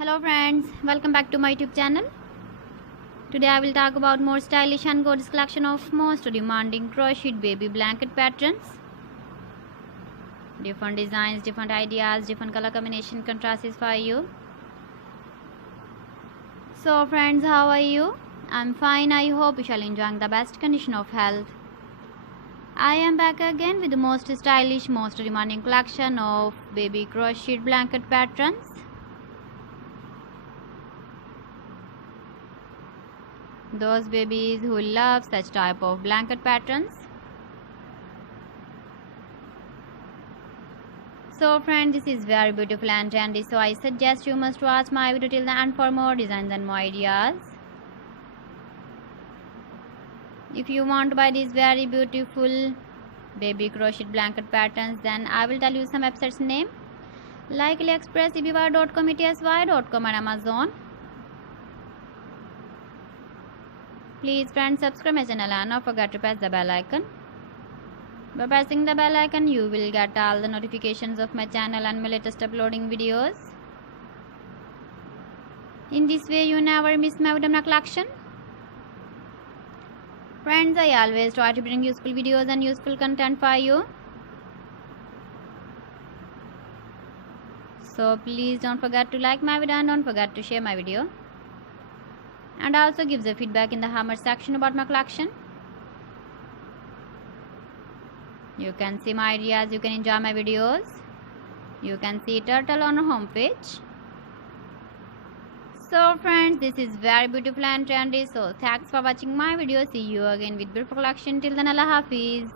Hello friends, welcome back to my YouTube channel. Today I will talk about more stylish and gorgeous collection of most demanding crocheted baby blanket patterns. Different designs, different ideas, different color combination contrasts for you. So friends, how are you? I'm fine. I hope you shall enjoy the best condition of health. I am back again with the most stylish, most demanding collection of baby crocheted blanket patterns. Those babies who love such type of blanket patterns. So friends, this is very beautiful and trendy, so I suggest you must watch my video till the end for more designs and more ideas. If you want to buy these very beautiful baby crocheted blanket patterns, then I will tell you some websites name like AliExpress, eBay.com, ETSY.com and Amazon. Please friends, subscribe my channel and don't forget to press the bell icon. By pressing the bell icon, you will get all the notifications of my channel and my latest uploading videos. In this way, you never miss my video collection. Friends, I always try to bring useful videos and useful content for you. So please don't forget to like my video and don't forget to share my video. And also give the feedback in the comment section about my collection. You can see my ideas, you can enjoy my videos. You can see turtle on our home page. So friends, this is very beautiful and trendy. So thanks for watching my video. See you again with beautiful collection. Till then, Allah Hafiz.